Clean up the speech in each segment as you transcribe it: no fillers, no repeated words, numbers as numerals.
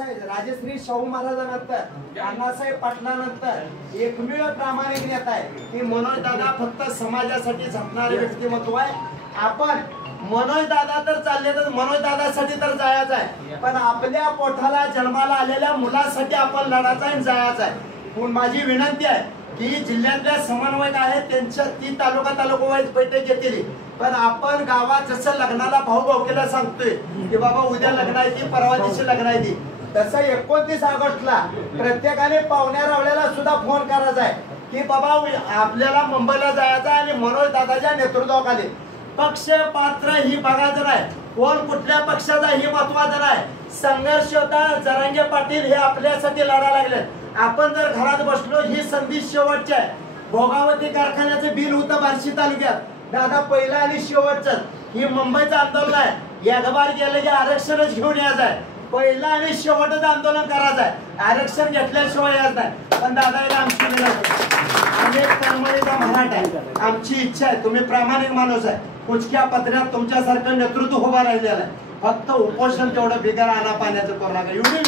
अण्णासाहेब राजश्री शाहू महाराजांनंतर अण्णासाहेब पाटलांनंतर एकमेव प्रामाणिक नेता आहे की मनोज दादा फक्त समाजासाठी झटणारे व्यक्तिमत्व आहे। आपण मनोज दादा तर चालले तर मनोज दादासाठी तर जायचं आहे, पण आपल्या पोटाला जन्माला आलेल्या मुलासाठी आपण लढायचं आहे जायचं आहे। पण माझी विनंती आहे की जिल्ह्यातल्या समन्वयक आहेत त्यांच्या ती तालुका वाईज बैठक घेतली, पण आपण गावात जसं लग्नाला भाऊभाऊकीला सांगतोय की बाबा उद्या लग्न आहे ती परवा दिवशी लग्न आहे ती, तसं 29 ऑगस्टला प्रत्येकाने पाहुण्या रावळ्याला सुद्धा फोन करायचा आहे की बाबा आपल्याला मुंबईला जायचं आहे आणि मनोज दादाच्या नेतृत्वाखाली पक्ष पात्र ही बघायचं नाही, कोण कुठल्या पक्षाचा ही महत्वाचं नाही। संघर्ष होता जरांगे पाटील हे आपल्यासाठी लढा लागले। आपण जर घरात बसलो ही संधी शेवटची आहे। भोगावती कारखान्याचे बिल होतं बार्शी तालुक्यात दादा पहिला आणि शेवटचं ही मुंबईचं आंदोलन आहे। एकबार गेलं की आरक्षणच घेऊन यायचं आहे, पहिला आणि शेवटचं आंदोलन करायचं आहे, आरक्षण घेतल्याशिवाय यायचं नाही। पण दादा आमची अनेक तळमळीचा मराठा आहे, आमची इच्छा आहे तुम्ही प्रामाणिक माणूस आहे, कुचक्या पत्र्यात तुमच्यासारखं नेतृत्व उभा राहिलेलं आहे, फक्त उपोषण तेवढं बिगर आला पाण्याचं करू नका एवढी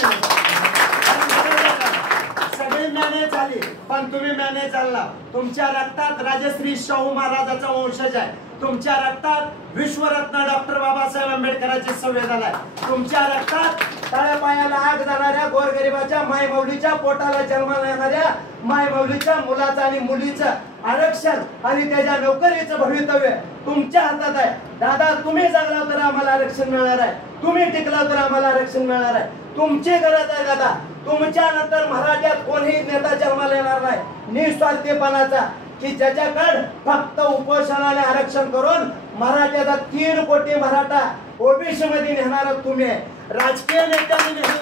सगळी मॅनेज झाली, पण तुम्ही मॅनेज चालला। तुमच्या रक्तात राजश्री शाहू महाराजाचा वंशज आहे, तुमच्या रक्तात विश्वरत्न डॉक्टर बाबासाहेब आंबेडकरांची संवेदना आहे, तुमच्या रक्तात तळ्या पायाला आग जाणाऱ्या गोरगरिबाच्या मायमौलीच्या पोटाला जन्माला येणाऱ्या मायमौलीच्या मुलाचं आणि मुलीचं आरक्षण आणि त्याच्या नोकरीचं भवितव्य तुमच्या हातात आहे। दादा तुम्ही जगला तर आम्हाला आरक्षण मिळणार आहे, तुम्ही टिकला तर आम्हाला आरक्षण मिळणार आहे, तुमची गरज आहे दादा। तुमच्या नंतर मराठ्यात कोणीही नेता जन्माला येणार नाही निस्वार्थीपणाचा की ज्याच्याकडे फक्त उपोषणाने आरक्षण करून मराठ्याचा 3 कोटी मराठा ओबीसी मध्ये नेणारा तुम्ही आहे। राजकीय नेत्यांनी नेलं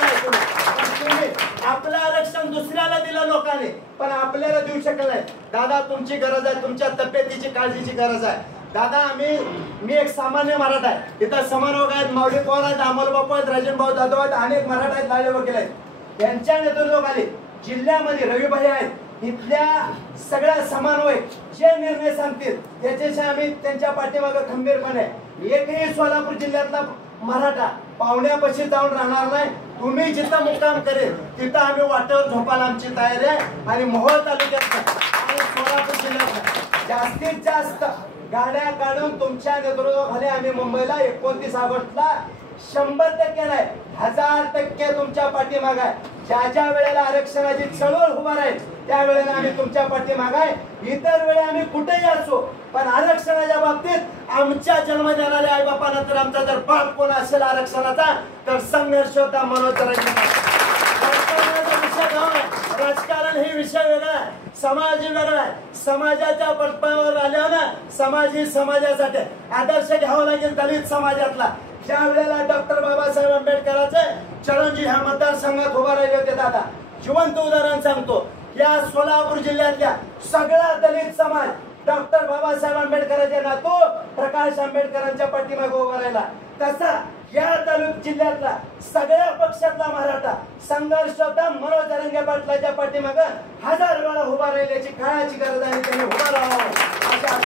तुम्ही आपलं आरक्षण दुसऱ्याला दिलं लोकांनी, पण आपल्याला देऊ शकत नाही। दादा तुमची गरज आहे, तुमच्या तब्येतीची काळजीची गरज आहे दादा। मी एक सामान्य मराठा आहे, इथं समन्वयक आहेत, माऊली पवार आहेत, अमोल बापू आहेत, राजन भाऊ जाधव आहेत, अनेक मराठा आहेत, लाले वकील आहेत, त्यांच्या नेतृत्वाखाली जिल्ह्यामध्ये रविभाई आहेत, इथल्या सगळ्या समन्वयक जे निर्णय सांगतील त्याच्याशी आम्ही त्यांच्या पाठीमागे खंबीरपणे एकही सोलापूर जिल्ह्यातला मराठा पाहुण्यापाशी जाऊन राहणार नाही। तुम्ही जिथं मुक्काम करेल तिथं आम्ही वाटेवर झोपायला आमची तयारी आहे। आणि मोहोळ तालुक्यात आणि सोलापूर जिल्ह्यात जास्तीत जास्त गाड्या काढून तुमच्या नेतृत्वाखाली आम्ही मुंबईला 29 ऑगस्टला 100% नाही 1000% तुमच्या पाठीमागे आहे। ज्या वेळेला आरक्षणाची चळवळ उभा राहील त्यावेळेला आम्ही तुमच्या पाठीमागे आहे, इतर वेळी आम्ही कुठेही असो, पण आरक्षणाच्या बाबतीत आमच्या जन्म देणाऱ्या आई बापानंतर आमचा जर बाप कोण असेल आरक्षणाचा तर संघर्ष होता मनोज राजकारण हे विषय वेगळा आहे, समाज वेगळा आहे। समाजाच्या पटपावर आल्यावर समाज ही समाजासाठी आदर्श घ्यावा लागेल दलित समाजातला। ज्या वेळेला डॉक्टर बाबासाहेब आंबेडकरांचे चिरंजीव ह्या मतदारसंघात उभा राहिले होते दादा, जिवंत उदाहरण सांगतो, या सोलापूर जिल्ह्यातल्या सगळा दलित समाज डॉक्टर बाबासाहेब आंबेडकरांचे नातू प्रकाश आंबेडकरांच्या पाठीमागे उभा राहिला। तसा या जिल्ह्यातला सगळ्या पक्षातला मराठा संघर्ष होता मनोज जरांगे पाटलाच्या पाठीमागे 1000 वेळा उभा राहिल्याची काळाची गरज आहे, त्यांनी उभा राहावं अशा